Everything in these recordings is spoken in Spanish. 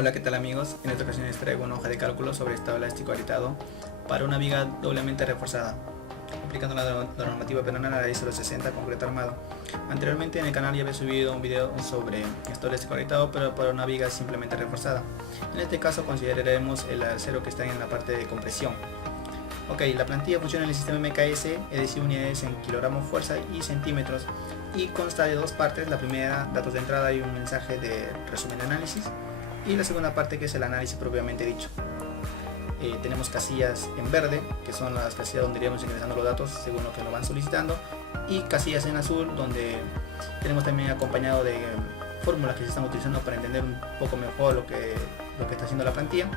Hola, ¿qué tal amigos? En esta ocasión les traigo una hoja de cálculo sobre estado elástico agrietado para una viga doblemente reforzada, aplicando la normativa penal a la ISO 60 concreto armado. Anteriormente en el canal ya había subido un video sobre estado elástico agrietado, pero para una viga simplemente reforzada. En este caso consideraremos el acero que está en la parte de compresión. Ok, la plantilla funciona en el sistema MKS, es decir, unidades en kilogramos fuerza y centímetros, y consta de dos partes. La primera, datos de entrada y un mensaje de resumen de análisis, y la segunda parte, que es el análisis propiamente dicho. Tenemos casillas en verde, que son las casillas donde iríamos ingresando los datos según lo que nos van solicitando, y casillas en azul, donde tenemos también acompañado de fórmulas que se están utilizando para entender un poco mejor lo que está haciendo la plantilla.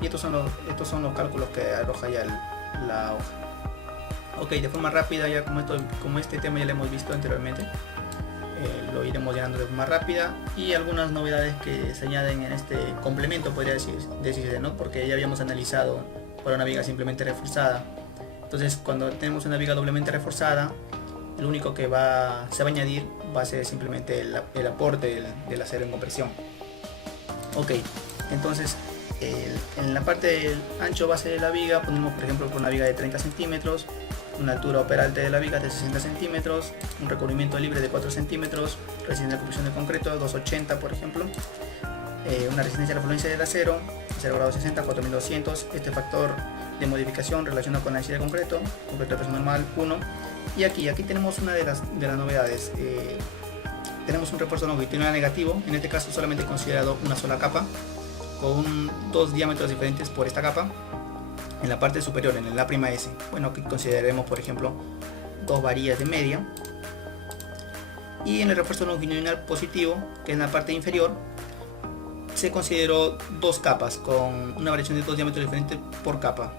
Y estos son los cálculos que arroja ya la hoja. Ok, de forma rápida, ya como este tema ya lo hemos visto anteriormente, lo iremos llenando de forma rápida, y algunas novedades que se añaden en este complemento, podría decirse, ¿no? Porque ya habíamos analizado para una viga simplemente reforzada. Entonces, cuando tenemos una viga doblemente reforzada, lo único que se va a añadir va a ser simplemente el aporte del acero en compresión. Ok, entonces en la parte del ancho base de la viga ponemos, por ejemplo, una viga de 30 centímetros, una altura operante de la viga de 60 centímetros, un recubrimiento libre de 4 centímetros, resistencia de compresión de concreto 280, por ejemplo, una resistencia a la fluencia del acero 0 grados 60, 4200, este factor de modificación relacionado con la densidad de concreto de presión normal 1. Y aquí tenemos una de las novedades. Tenemos un refuerzo longitudinal negativo, en este caso solamente considerado una sola capa, con dos diámetros diferentes por esta capa. En la parte superior, en el A'S, bueno, que consideraremos, por ejemplo, dos varillas de media. Y en el refuerzo longitudinal positivo, que es en la parte inferior, se consideró dos capas con una variación de dos diámetros diferentes por capa.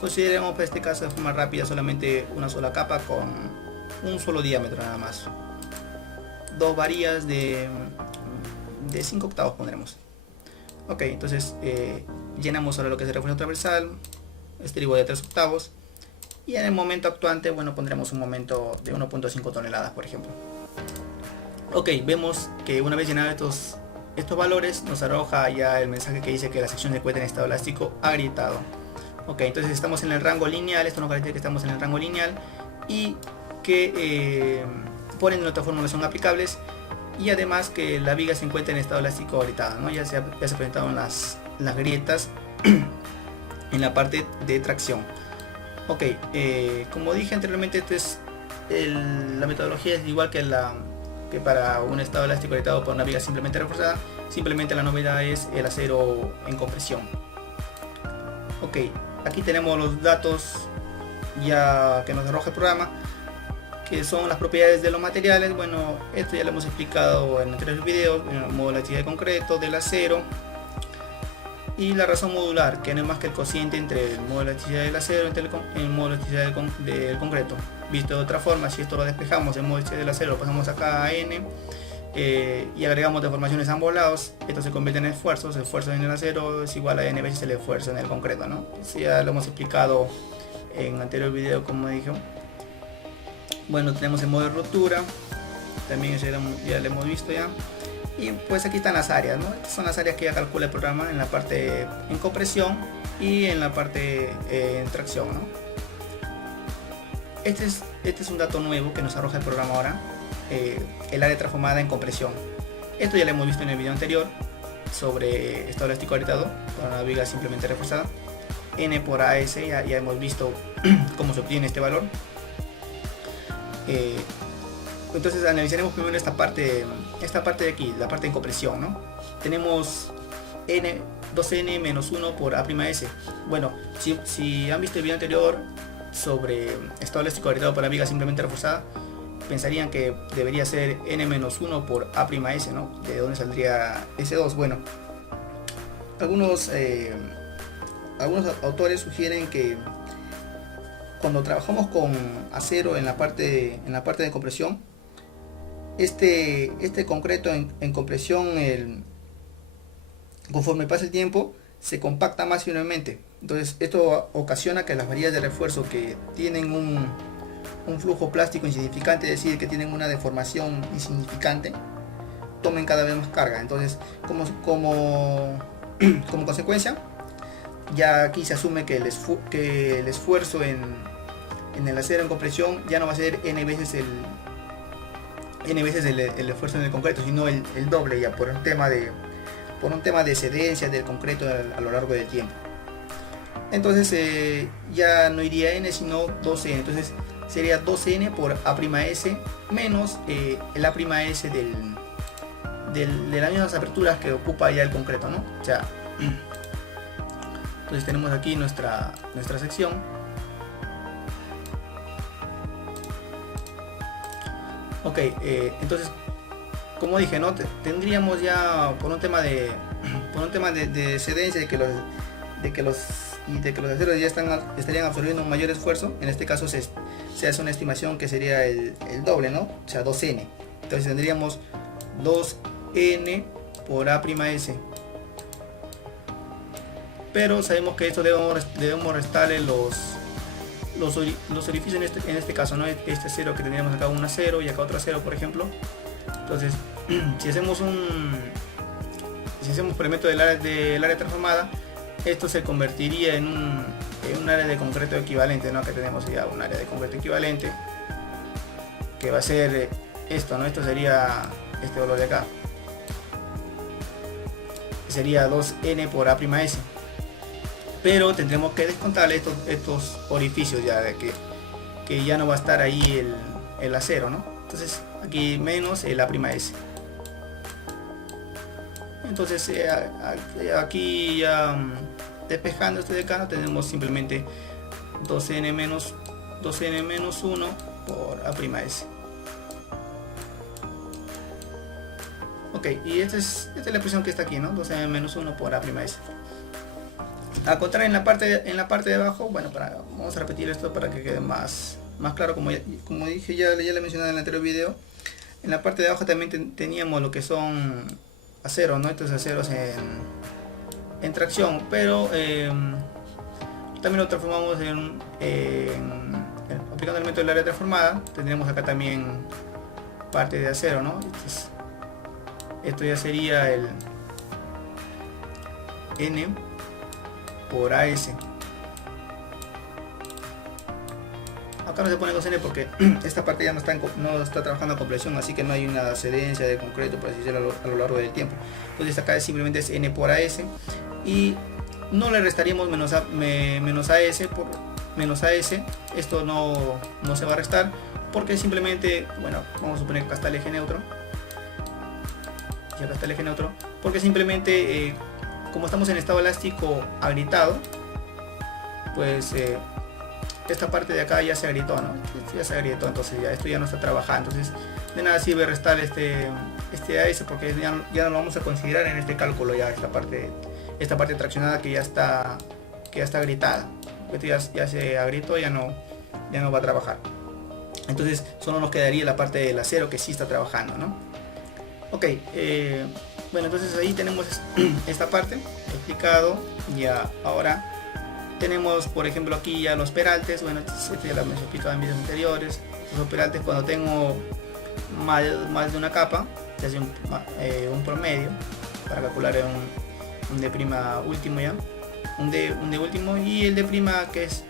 Consideremos para este caso de forma rápida solamente una sola capa con un solo diámetro nada más. Dos varillas de 5 octavos pondremos. Ok, entonces llenamos ahora lo que es el refuerzo transversal, estribo de 3 octavos, y en el momento actuante, bueno, pondremos un momento de 1.5 toneladas, por ejemplo. Ok, vemos que una vez llenados estos valores, nos arroja ya el mensaje que dice que la sección se encuentra en estado elástico agrietado. Ok, entonces estamos en el rango lineal, esto nos garantiza que estamos en el rango lineal, y que por ende nuestras fórmulas son aplicables, y además que la viga se encuentra en estado elástico agrietado, ¿no? Ya se presentaron las grietas en la parte de tracción. Ok, como dije anteriormente, la metodología es igual que para un estado elástico agrietado para una viga simplemente reforzada. Simplemente la novedad es el acero en compresión. Ok, aquí tenemos los datos ya que nos arroja el programa, que son las propiedades de los materiales. Bueno, esto ya lo hemos explicado en anteriores videos, en el modo de elasticidad de concreto, del acero, y la razón modular, que no es más que el cociente entre el modo de elasticidad del acero y el modo de elasticidad del concreto. Visto de otra forma, si esto lo despejamos, el modo de elasticidad del acero lo pasamos acá a n, y agregamos deformaciones a ambos lados, esto se convierte en esfuerzos. El esfuerzo en el acero es igual a n veces el esfuerzo en el concreto, ¿no? Eso ya lo hemos explicado en anterior video, como dije. Bueno, tenemos el modo de rotura, también eso ya lo hemos visto ya. Y pues aquí están las áreas, ¿no? Estas son las áreas que ya calcula el programa en la parte en compresión y en la parte en tracción, ¿no? Este es un dato nuevo que nos arroja el programa ahora, el área transformada en compresión. Esto ya lo hemos visto en el video anterior sobre estado elástico agrietado para una viga simplemente reforzada. N por AS, ya hemos visto cómo se obtiene este valor. Entonces analizaremos primero esta parte de aquí, la parte en compresión, ¿no? Tenemos 2n menos 1 por A'S. Bueno, si han visto el video anterior sobre estado elástico agrietado para viga simplemente reforzada, pensarían que debería ser n menos 1 por A'S, ¿no? ¿De dónde saldría S2? Bueno, algunos autores sugieren que cuando trabajamos con acero en la parte de compresión, este concreto en compresión, conforme pasa el tiempo, se compacta más firmemente. Entonces esto ocasiona que las varillas de refuerzo que tienen un flujo plástico insignificante, es decir, que tienen una deformación insignificante, tomen cada vez más carga. Entonces como consecuencia, ya aquí se asume que el esfuerzo en el acero en compresión ya no va a ser n veces el esfuerzo en el concreto, sino el doble, ya por un tema de excedencia del concreto a lo largo del tiempo. Entonces ya no iría n sino 2n, entonces sería 2n por A'S menos el A'S de las mismas aperturas que ocupa ya el concreto, ¿no? O sea, entonces tenemos aquí nuestra sección. Ok, entonces como dije, ¿no? Tendríamos ya por un tema de excedencia de que los aceros ya estarían absorbiendo un mayor esfuerzo. En este caso se hace una estimación que sería el doble, ¿no? O sea, 2n. Entonces tendríamos 2n por A'S. Pero sabemos que esto debemos restarle los orificios en este caso, ¿no? Este cero que tendríamos acá, un 0 y acá otro 0, por ejemplo. Entonces, si hacemos perímetro del área transformada, esto se convertiría en un área de concreto equivalente, ¿no? Que tenemos ya un área de concreto equivalente que va a ser esto, ¿no? Esto sería este valor de acá, sería 2n por A'S, pero tendremos que descontarle estos orificios ya de que ya no va a estar ahí el acero, ¿no? Entonces aquí menos el A'S. Entonces aquí ya despejando este decano tenemos simplemente 2n menos 1 por A'S. Ok, y esta es la expresión que está aquí, ¿no? 2n menos 1 por A'S. Al contrario, en la parte de abajo, bueno, vamos a repetir esto para que quede más claro, como dije, ya le mencioné en el anterior video. En la parte de abajo también teníamos lo que son aceros, ¿no? Estos aceros en tracción, pero también lo transformamos aplicando el método del área transformada. Tendremos acá también parte de acero, ¿no? Esto ya sería el n por AS. Acá no se pone 2n porque esta parte ya no está trabajando a compresión, así que no hay una excedencia de concreto, por así decirlo, a lo largo del tiempo. Entonces acá simplemente es n por AS y no le restaríamos menos AS por menos AS. Esto no se va a restar porque simplemente, bueno, vamos a suponer que acá está el eje neutro y acá está el eje neutro, porque simplemente como estamos en estado elástico agrietado, pues esta parte de acá ya se agrietó, ¿no? Ya se agrietó, entonces ya esto ya no está trabajando. Entonces de nada sirve restar este AS porque ya no lo vamos a considerar en este cálculo, ya esta parte traccionada que ya está agrietada. Esto ya se agrietó, ya no va a trabajar. Entonces solo nos quedaría la parte del acero que sí está trabajando, ¿no? Ok, bueno, entonces ahí tenemos esta parte explicado. Ya ahora tenemos, por ejemplo, aquí ya los peraltes. Bueno, esto ya lo hemos explicado en videos anteriores. Los peraltes, cuando tengo más de una capa, se hace un promedio para calcular un D' último, ya un D último, y el D' que es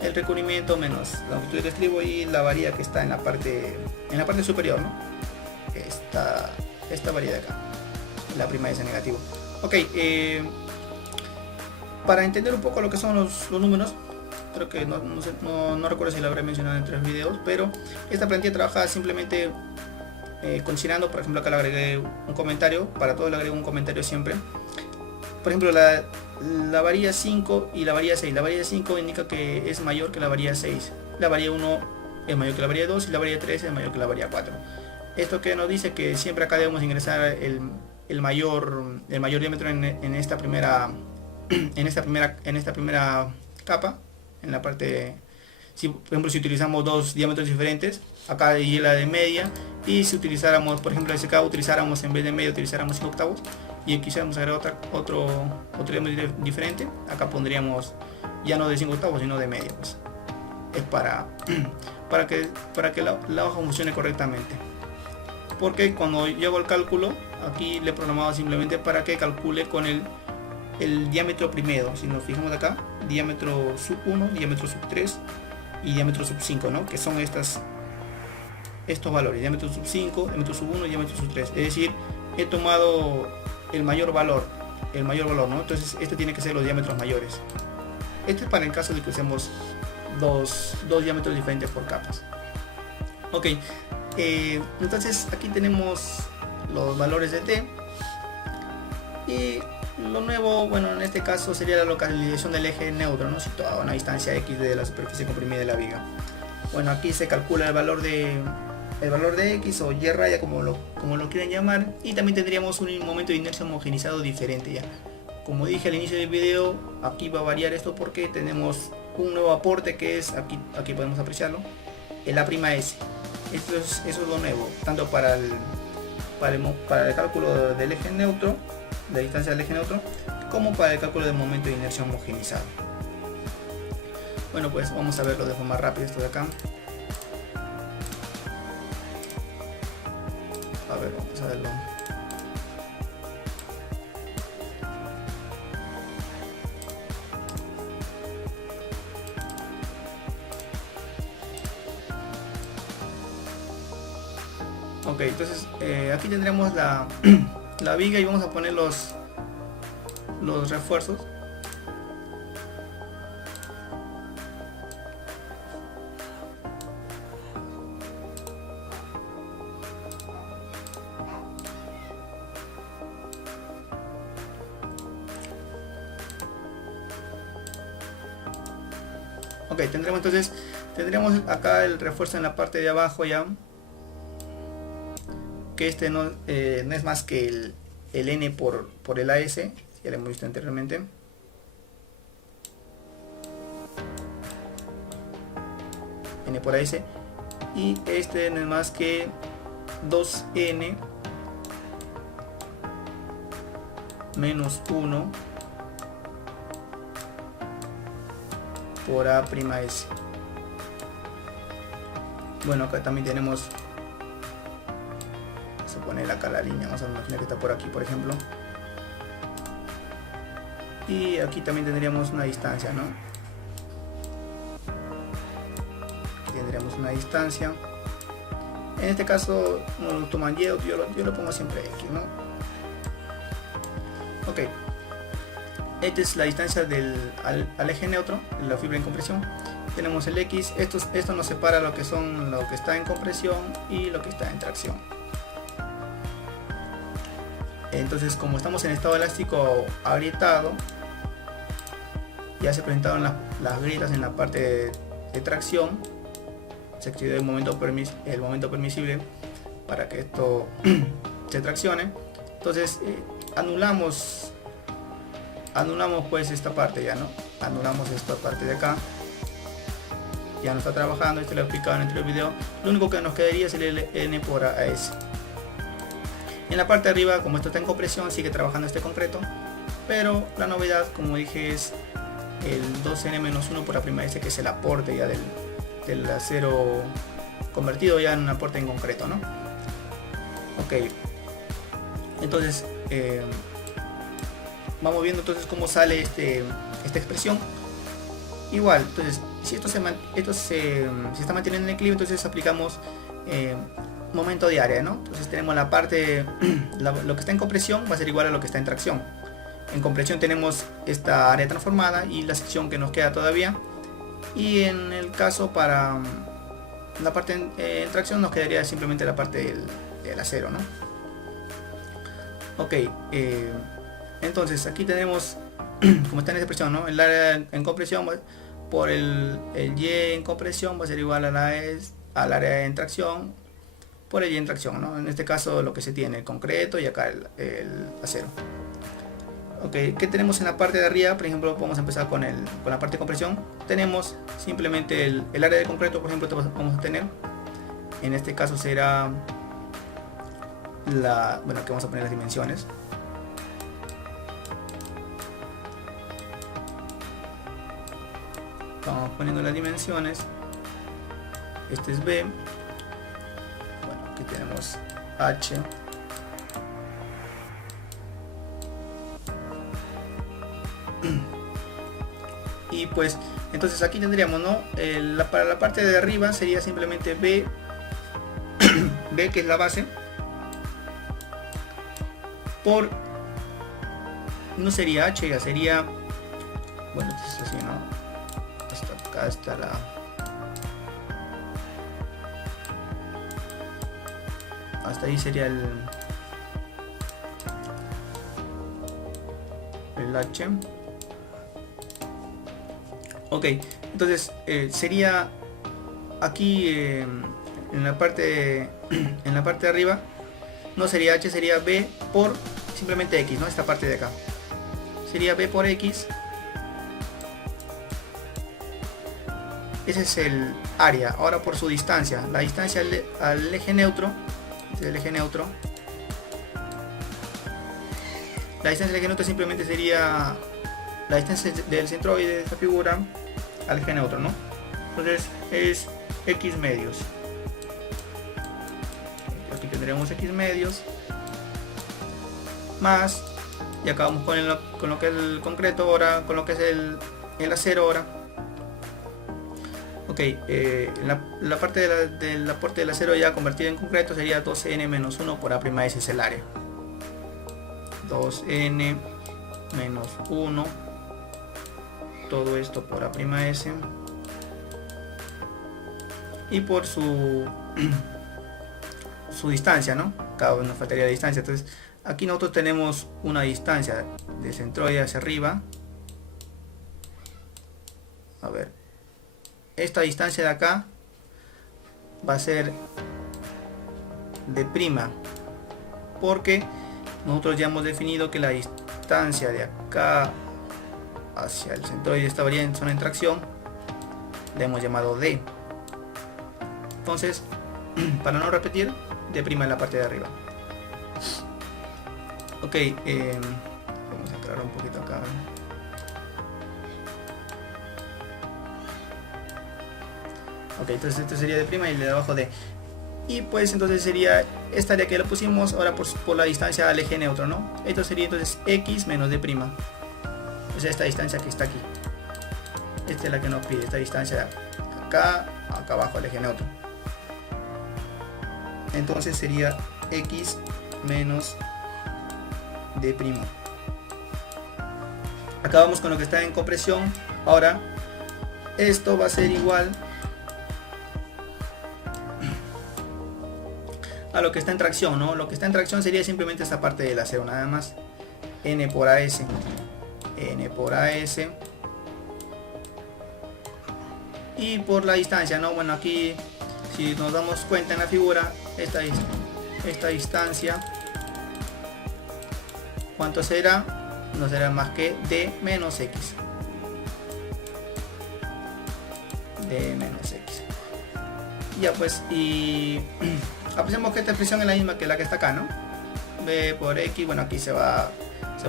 el recubrimiento menos la longitud del estribo y la varilla que está en la parte superior, ¿no? Esta varilla de acá, la prima S negativo. Ok, para entender un poco lo que son los números, creo que no recuerdo si lo habré mencionado en 3 videos, pero esta plantilla trabaja simplemente considerando, por ejemplo, acá le agregué un comentario, para todo le agrego un comentario siempre. Por ejemplo, la varilla 5 y la varilla 6. La varilla 5 indica que es mayor que la varilla 6. La varilla 1 es mayor que la varilla 2 y la varilla 3 es mayor que la varilla 4. Esto que nos dice que siempre acá debemos ingresar el mayor diámetro en esta primera capa, en la parte. Por ejemplo, si utilizamos dos diámetros diferentes, acá y la de media, y si utilizáramos, por ejemplo, ese cabo utilizáramos en vez de media utilizáramos 5 octavos y quisiéramos agregar otro diámetro diferente, acá pondríamos ya no de 5 octavos sino de media, pues. Es para que la hoja funcione correctamente. porque cuando yo hago el cálculo, aquí le he programado simplemente para que calcule con el diámetro primero. Si nos fijamos acá, diámetro sub 1, diámetro sub 3 y diámetro sub 5, ¿no? Que son estos valores, diámetro sub 5, diámetro sub 1 y diámetro sub 3. Es decir, he tomado el mayor valor, ¿no? Entonces este tiene que ser los diámetros mayores. Este es para el caso de que usemos dos diámetros diferentes por capas. Ok, entonces aquí tenemos los valores de t, y lo nuevo, bueno, en este caso sería la localización del eje neutro, ¿no? Situado a una distancia x de la superficie comprimida de la viga. Bueno, aquí se calcula el valor de x o y raya, como lo quieran llamar, y también tendríamos un momento de inercia homogeneizado diferente ya. Como dije al inicio del video, aquí va a variar esto porque tenemos un nuevo aporte que es, aquí podemos apreciarlo, el A'S. Eso es lo nuevo, tanto para el cálculo del eje neutro, de distancia del eje neutro, como para el cálculo del momento de inercia homogeneizado. Bueno, pues vamos a verlo de forma rápida esto de acá. A ver, vamos a verlo. Ok, entonces aquí tendremos la viga y vamos a poner los refuerzos. Ok, tendremos acá el refuerzo en la parte de abajo ya, que este no es más que el N por el AS, ya lo hemos visto anteriormente. N por AS, y este no es más que 2N menos 1 por A'S. Bueno, acá también tenemos, vamos a poner acá la línea, vamos a imaginar que está por aquí, por ejemplo, y aquí también tendríamos una distancia, ¿no? Aquí tendríamos una distancia. En este caso no lo toman Y, yo lo pongo siempre X, ¿no? Ok, esta es la distancia al eje neutro, la fibra en compresión. Tenemos el X, esto nos separa lo que está en compresión y lo que está en tracción. Entonces, como estamos en estado elástico agrietado, ya se presentaron las grietas en la parte de tracción, se excedió el momento permisible para que esto se traccione. Entonces anulamos pues esta parte ya, ¿no? Anulamos esta parte de acá, ya no está trabajando, esto lo he explicado en el anterior video. Lo único que nos quedaría sería el N por AS. En la parte de arriba, como esto está en compresión, sigue trabajando este concreto, pero la novedad, como dije, es el 2N-1 por A'S, que es el aporte ya del acero convertido ya en un aporte en concreto, ¿no? Ok, entonces vamos viendo entonces cómo sale esta expresión. Igual, entonces si esto se está manteniendo en equilibrio, entonces aplicamos momento de área, ¿no? Entonces tenemos la parte, lo que está en compresión va a ser igual a lo que está en tracción. En compresión tenemos esta área transformada y la sección que nos queda todavía, y en el caso para la parte en tracción nos quedaría simplemente la parte del acero, ¿no? Ok, entonces aquí tenemos como está en esta expresión, ¿no? El área en compresión por el Y en compresión va a ser igual al área en tracción por el Y en tracción, ¿no? En este caso lo que se tiene, el concreto, y acá el acero. Ok, ¿qué tenemos en la parte de arriba? Por ejemplo, vamos a empezar con la parte de compresión. Tenemos simplemente el área de concreto, por ejemplo, vamos a tener, en este caso será bueno, que vamos a poner las dimensiones. Vamos poniendo las dimensiones. Este es B. Bueno, aquí tenemos H y pues entonces aquí tendríamos, ¿no? Para la parte de arriba sería simplemente B B, que es la base, por, no sería H, ya sería, bueno, esto es así, ¿no? Hasta acá está hasta ahí sería el H. Ok, entonces sería aquí en la parte de arriba no sería H, sería B por simplemente X, ¿no? Esta parte de acá sería B por X. Ese es el área. Ahora por su distancia, la distancia al eje neutro, este es el eje neutro. La distancia del eje neutro simplemente sería la distancia del centroide de esta figura al eje neutro, ¿no? Entonces es X medios. Aquí tendremos X medios más, y acabamos con lo que es el concreto ahora, con lo que es el acero ahora. Ok, la parte del aporte del acero ya convertido en concreto sería 2n menos 1 por A' S, es el área. 2n menos 1, todo esto por A' S, y por su distancia, ¿no? Cada uno nos faltaría la distancia. Entonces aquí nosotros tenemos una distancia de centroide hacia arriba. A ver, esta distancia de acá va a ser de prima, porque nosotros ya hemos definido que la distancia de acá hacia el centroide de esta variable en zona de tracción le hemos llamado D. Entonces, para no repetir, D' en la parte de arriba. Ok, vamos a aclarar un poquito acá. Ok, entonces esto sería D' y el de abajo D. Y pues entonces sería esta área que le pusimos ahora por la distancia al eje neutro, ¿no? Esto sería entonces X menos D'. O sea, esta distancia que está aquí. Esta es la que nos pide, esta distancia de acá abajo al eje neutro. Entonces sería X menos D'. Acá vamos con lo que está en compresión. Ahora esto va a ser igual a lo que está en tracción, ¿no? Lo que está en tracción sería simplemente esta parte del acero, nada más. N por AS. N por AS. Y por la distancia, ¿no? Bueno, aquí si nos damos cuenta en la figura, esta distancia, ¿cuánto será? No será más que D menos X. D menos X. Ya pues, y apreciamos que esta expresión es la misma que la que está acá, ¿no? B por X, bueno, aquí se va a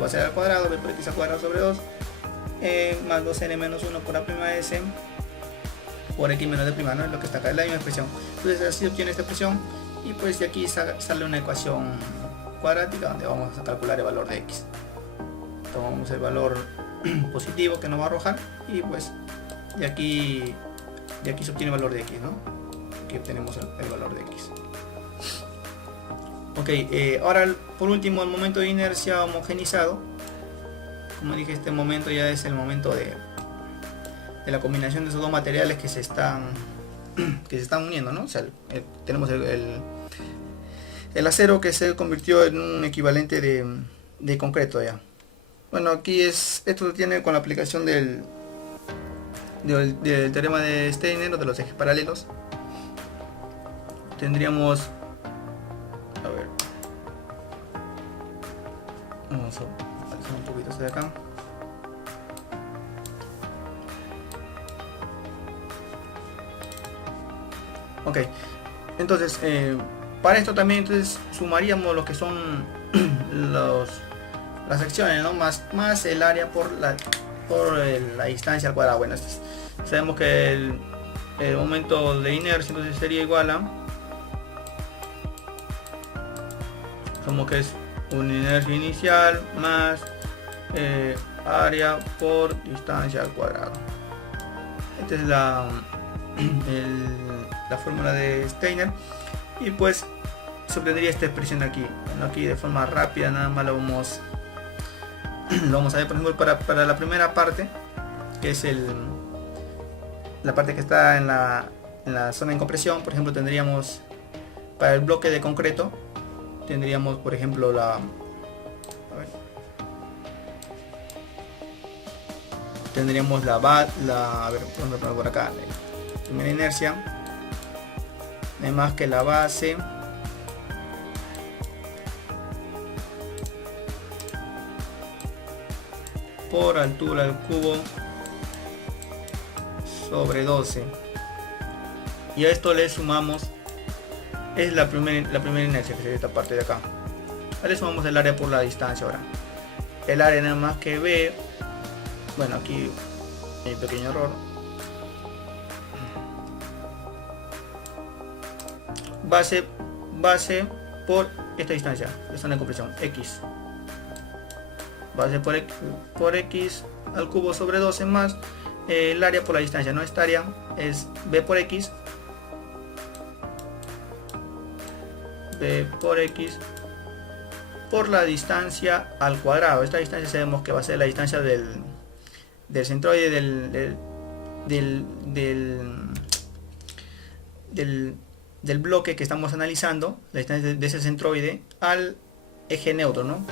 hacer al cuadrado, B por X al cuadrado sobre 2, más 2n menos 1 por A'(S) por X menos D', ¿no? Es lo que está acá, es la misma expresión. Entonces así obtiene esta expresión, y pues de aquí sale una ecuación cuadrática donde vamos a calcular el valor de X. Tomamos el valor positivo que nos va a arrojar, y pues de aquí se obtiene el valor de X, ¿no? Aquí obtenemos el valor de X. Ok, ahora por último el momento de inercia homogenizado. Como dije, este momento ya es el momento de la combinación de esos dos materiales que se están uniendo, ¿no? O sea, tenemos el acero que se convirtió en un equivalente de concreto ya. Bueno, aquí esto tiene con la aplicación del teorema de Steiner, de los ejes paralelos. Tendríamos, a ver, vamos a hacer un poquito hacia acá. Ok, entonces para esto también entonces sumaríamos lo que son las secciones, ¿no? más el área por la distancia al cuadrado. Bueno, sabemos que el momento de inercia entonces sería igual a como que es una inercia inicial más área por distancia al cuadrado. Esta es la fórmula de Steiner, y pues se obtendría esta expresión aquí. Bueno, aquí de forma rápida nada más lo vamos a ver. Por ejemplo, para la primera parte, que es la parte que está en la zona de compresión, por ejemplo, tendríamos para el bloque de concreto, tendríamos por ejemplo tendríamos a ver, vamos a poner por acá la primera inercia, además que la base por altura al cubo sobre 12, y a esto le sumamos es la primera inercia, que sería esta parte de acá. Ahora le sumamos el área por la distancia. Ahora el área nada más que B, bueno, aquí hay un pequeño error, base por esta distancia, la zona de compresión X, base por X al cubo sobre 12 más el área por la distancia, no, esta área es B por X, B por X por la distancia al cuadrado. Esta distancia sabemos que va a ser la distancia del centroide del bloque que estamos analizando, la distancia de ese centroide al eje neutro, ¿no?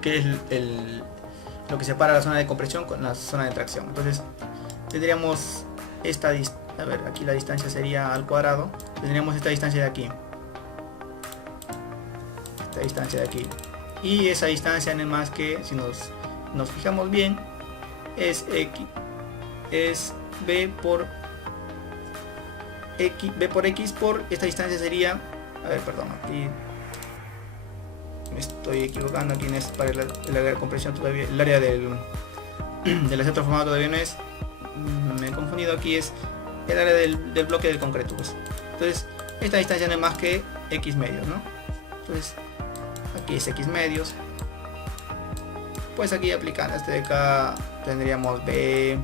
que es lo que separa la zona de compresión con la zona de tracción. Entonces tendríamos esta distancia, a ver, aquí la distancia sería al cuadrado, tendríamos esta distancia de aquí, esta distancia de aquí, y esa distancia no es más que, si nos fijamos bien, es X, es B por X por esta distancia sería, a ver, perdón, aquí me estoy equivocando, aquí no es para el área de compresión todavía, el área del centro formado todavía no es, me he confundido, aquí es el área del bloque del concreto, pues. Entonces esta distancia no es más que X medios, ¿no? Entonces aquí es X medios, pues aquí aplicando este de acá tendríamos B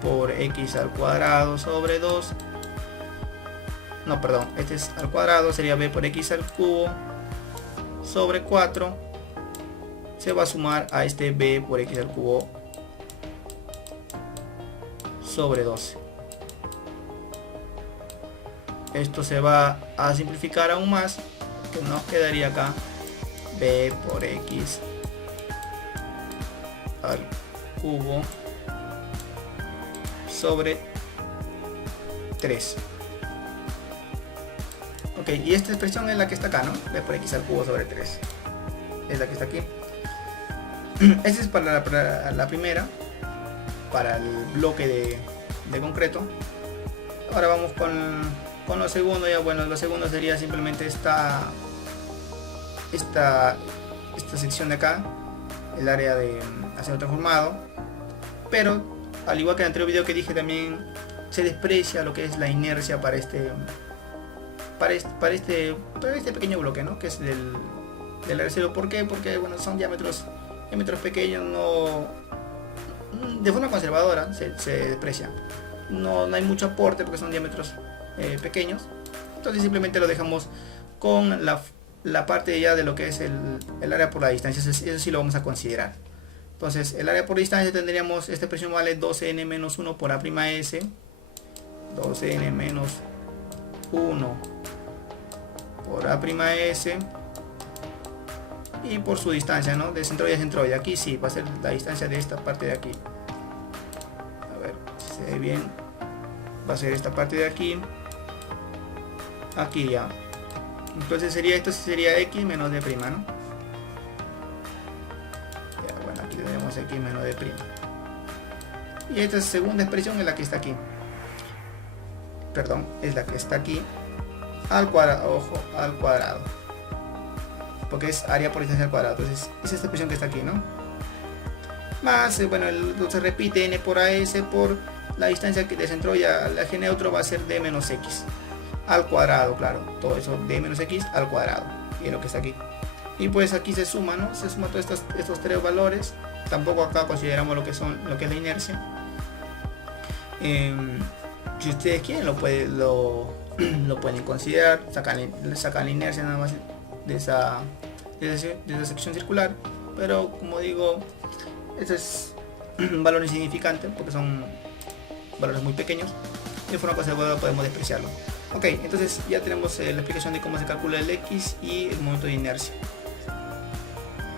por X al cuadrado sobre 2, no, perdón, este es al cuadrado, sería B por X al cubo sobre 4, se va a sumar a este B por X al cubo sobre 12. Esto se va a simplificar aún más, que nos quedaría acá B por X al cubo sobre 3. Ok, y esta expresión es la que está acá, ¿no? B por X al cubo sobre 3 es la que está aquí. Esta es para la primera, para el bloque de concreto. Ahora vamos con lo segundo. Ya, bueno, lo segundo sería simplemente esta sección de acá, el área de acero transformado, pero al igual que en el anterior video que dije, también se desprecia lo que es la inercia para este pequeño bloque, ¿no? Que es del acero. ¿Por qué? Porque bueno, son diámetros pequeños, no, de forma conservadora se desprecia, no hay mucho aporte porque son diámetros pequeños. Entonces simplemente lo dejamos con la parte ya de lo que es el área por la distancia. Eso sí lo vamos a considerar. Entonces el área por distancia tendríamos, esta expresión vale 12n menos 1 por A'S, 12n menos 1 por A'S, y por su distancia, ¿no? De centroide a centroide. Aquí sí va a ser la distancia de esta parte de aquí. A ver si se ve bien. Va a ser esta parte de aquí. Aquí ya. Entonces esto sería X menos D', ¿no? Ya, bueno, aquí tenemos X menos D'. Y esta segunda expresión es la que está aquí. Perdón, es la que está aquí. Al cuadrado, ojo, al cuadrado. Porque es área por distancia al cuadrado. Entonces es esta expresión que está aquí, ¿no? Más, bueno, se repite n por AS por la distancia de centroide al eje neutro, va a ser D menos X. al cuadrado, claro, todo eso de menos x al cuadrado, y es lo que está aquí. Y pues aquí se suma, ¿no? Se suma todos estos tres valores. Tampoco acá consideramos lo que es la inercia. Si ustedes quieren lo pueden considerar, sacan la inercia nada más de esa sección circular, pero como digo, este es un valor insignificante porque son valores muy pequeños, de forma que podemos despreciarlo. Ok, entonces ya tenemos la explicación de cómo se calcula el X y el momento de inercia.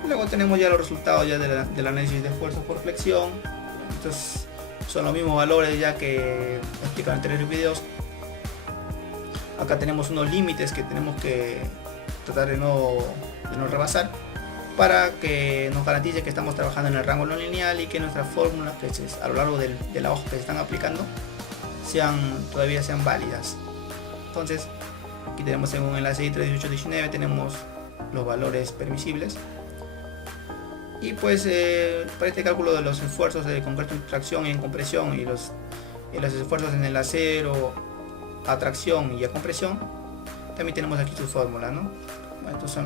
Luego tenemos ya los resultados ya del análisis de esfuerzos por flexión. Entonces son los mismos valores ya que explicaron en anteriores videos. Acá tenemos unos límites que tenemos que tratar de no rebasar, para que nos garantice que estamos trabajando en el rango no lineal y que nuestras fórmulas que a lo largo de la hoja que se están aplicando todavía sean válidas. Entonces aquí tenemos, según el enlace 31819, tenemos los valores permisibles. Y pues para este cálculo de los esfuerzos de concreto en tracción y en compresión, y los esfuerzos en el acero a tracción y a compresión, también tenemos aquí su fórmula, ¿no? Bueno, estos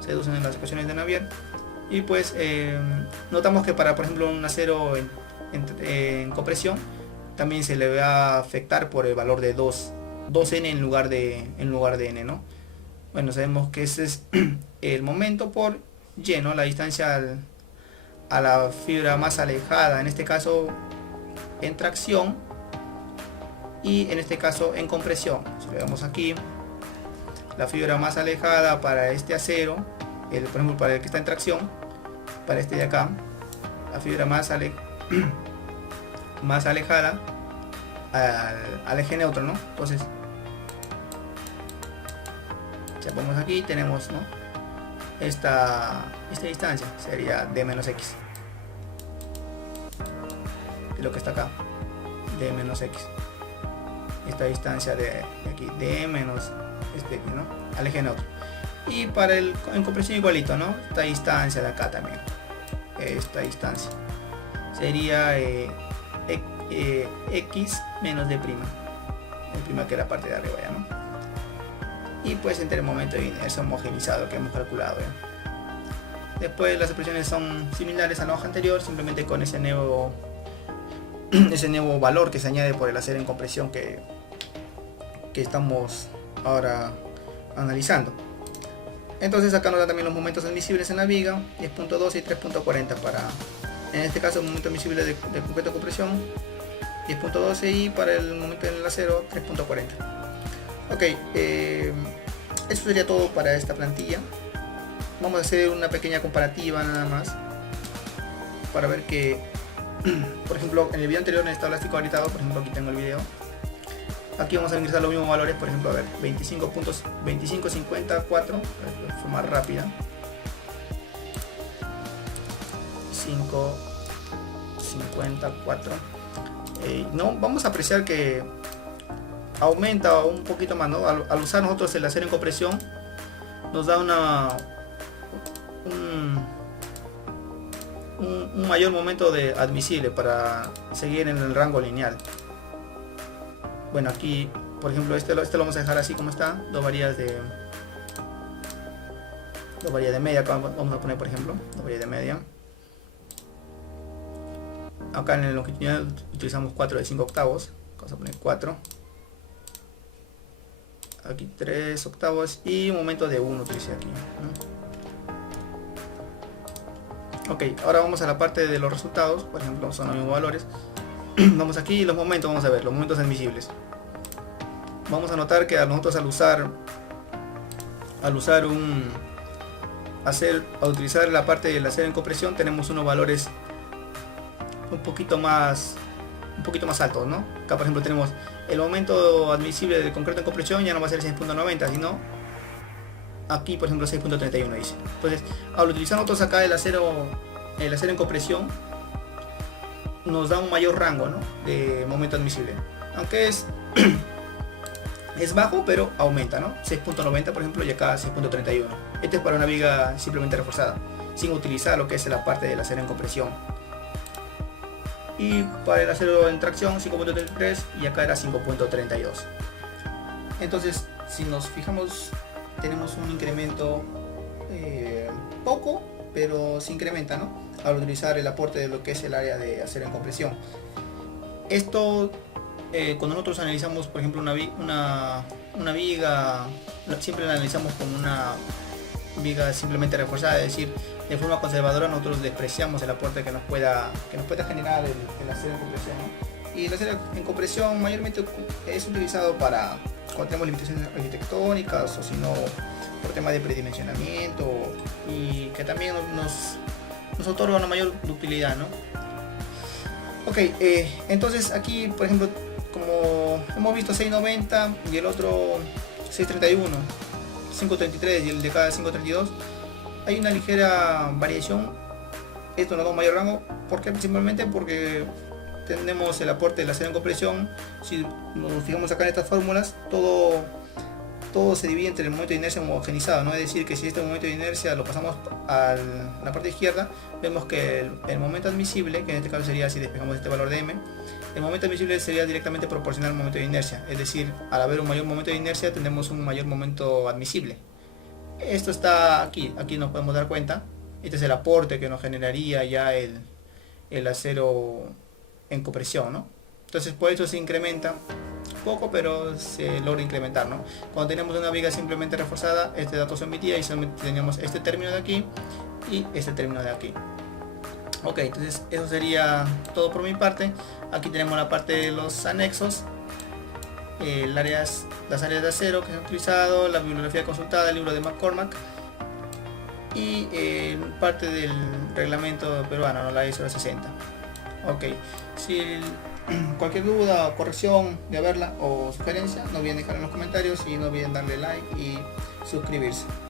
se deducen en las ecuaciones de Navier. Y pues notamos que para, por ejemplo, un acero en compresión también se le va a afectar por el valor de 2n en lugar de n, ¿no? Bueno, sabemos que ese es el momento por y, ¿no? La distancia a la fibra más alejada, en este caso en tracción, y en este caso en compresión. Si lo vemos aquí, la fibra más alejada para este acero, por ejemplo para el que está en tracción, para este de acá, la fibra más alejada al eje neutro, ¿no? Entonces ya ponemos aquí, tenemos, ¿no? Esta distancia sería d menos x, de lo que está acá, d menos x, esta distancia de aquí, d menos x, ¿no? Al eje neutro. Y para en compresión igualito, ¿no? Esta distancia de acá también, esta distancia sería x menos d', que es la parte de arriba ya, ¿no? Y pues entre el momento de inercia homogeneizado que hemos calculado, ¿ya? Después las expresiones son similares a la hoja anterior, simplemente con ese nuevo valor que se añade por el acero en compresión que estamos ahora analizando. Entonces acá nos dan también los momentos admisibles en la viga, 10.12 y 3.40 para, en este caso, el momento admisible de concreto de compresión 10.12 y para el momento en el acero 3.40. Ok, eso sería todo para esta plantilla. Vamos a hacer una pequeña comparativa nada más para ver que, por ejemplo, en el video anterior en estado elástico agrietado, por ejemplo aquí tengo el video. Aquí vamos a ingresar los mismos valores, por ejemplo, a ver, 25.54 de forma rápida, 5.54. No, vamos a apreciar que aumenta un poquito más, ¿no? Al usar nosotros el acero en compresión, nos da un mayor momento admisible para seguir en el rango lineal. Bueno, aquí, por ejemplo, este lo vamos a dejar así como está, dos varillas de media. Acá vamos a poner, por ejemplo, dos varillas de media. Acá en el longitudinal utilizamos 4 de 5 octavos, vamos a poner 4. Aquí 3 octavos y un momento de 1 utilicé aquí, ¿no? Ok, ahora vamos a la parte de los resultados. Por ejemplo, son los mismos valores. Vamos aquí, los momentos, vamos a ver los momentos admisibles. Vamos a notar que nosotros al utilizar la parte del acero en compresión, tenemos unos valores un poquito más altos, ¿no? Acá, por ejemplo, tenemos el momento admisible del concreto en compresión, ya no va a ser 6.90, sino aquí, por ejemplo, 6.31 dice. Entonces, al utilizar nosotros acá el acero en compresión, nos da un mayor rango, ¿no?, de momento admisible, aunque es bajo, pero aumenta, ¿no? 6.90 por ejemplo, y acá 6.31. Este es para una viga simplemente reforzada, sin utilizar lo que es la parte del acero en compresión. Y para el acero en tracción 5.33 y acá era 5.32. Entonces, si nos fijamos, tenemos un incremento poco, pero se incrementa, ¿no? Al utilizar el aporte de lo que es el área de acero en compresión. Esto, cuando nosotros analizamos, por ejemplo, una viga, siempre la analizamos como una viga simplemente reforzada, es decir, de forma conservadora nosotros despreciamos el aporte que nos pueda generar el acero en compresión, ¿no? Y el acero en compresión mayormente es utilizado para cuando tenemos limitaciones arquitectónicas, o si no por temas de predimensionamiento, y que también nos otorga una mayor utilidad, ¿no? Ok, entonces aquí, por ejemplo, como hemos visto 690 y el otro 631, 533 y el de cada 532, hay una ligera variación. Esto nos da un mayor rango. ¿Por qué? Principalmente porque tenemos el aporte del acero en compresión. Si nos fijamos acá en estas fórmulas, todo se divide entre el momento de inercia homogenizado, ¿no? Es decir, que si este momento de inercia lo pasamos a la parte izquierda, vemos que el momento admisible, que en este caso sería, si despejamos este valor de m, el momento admisible sería directamente proporcional al momento de inercia. Es decir, al haber un mayor momento de inercia tendremos un mayor momento admisible. Esto está aquí nos podemos dar cuenta. Este es el aporte que nos generaría ya el acero en compresión, ¿no? Entonces por eso se incrementa poco, pero se logra incrementar, ¿no? Cuando tenemos una viga simplemente reforzada, este dato se omitía y solamente teníamos este término de aquí y este término de aquí. Ok, entonces eso sería todo por mi parte. Aquí tenemos la parte de los anexos, las áreas de acero que se han utilizado, la bibliografía consultada, el libro de McCormack y parte del reglamento peruano, ¿no? La ISO 60. Ok, si cualquier duda o corrección de verla o sugerencia, no olviden dejar en los comentarios y no olviden darle like y suscribirse.